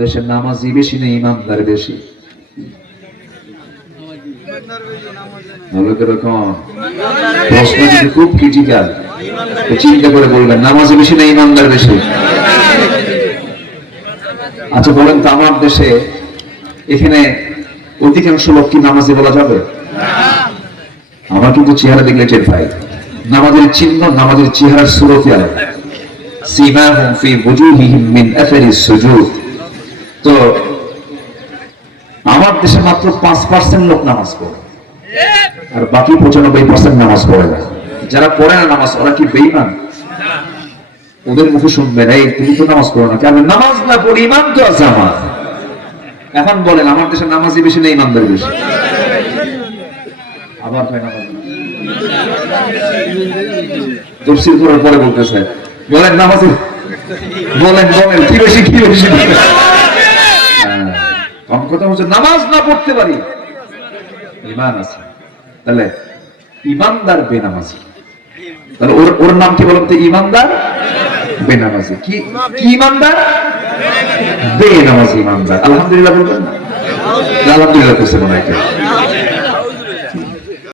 দেশের নামাজি বেশি না ইমানদার বেশি? প্রশ্ন কিন্তু খুব ক্রিটিক্যাল, চিন্তা করে বলবেন নামাজি বেশি না ইমানদার বেশি? আচ্ছা বলেন তো, আমার দেশে এখানে অধিকাংশ লোক কি নামাজি বলা যাবে? আমার কিন্তু চেহারা দেখলে টের পাই নামাজের চিহ্ন, নামাজের চেহারার সুরতে আলাদা। সীমাহুম ফি ওজুহিহিম মিন আসারিস সুজুদ। তো আমার দেশে মাত্র 5% লোক নামাজ পড়ে, আর বাকি 95% নামাজ পড়ে না। যারা পড়ে না নামাজ, ওরা কি বেঈমান? ওদের মুখে শুনবেন, এই তুমি তো নামাজ পড়ো না কেন? নামাজ না পড়ি ইমান তো আছে আমার। এখন বলেন আমার দেশে নামাজি বেশি না ইমানদার বেশি? আবার তফসিল করার পরে বলতেছে, বলেন নামাজি, বলেন বলেন কি বেশি কি বেশি? কম কথা হচ্ছে নামাজ না পড়তে পারি, ইমান আছে। তাহলে ইমানদার বেনামাজি, তাহলে ওর নাম কি বলতে? ইমানদার বেনামাজি। কি ইমানদার? বেনামাজি ইমানদার। আলহামদুলিল্লাহ বলবেন না? আলহামদুলিল্লাহ করছে মনে হয়।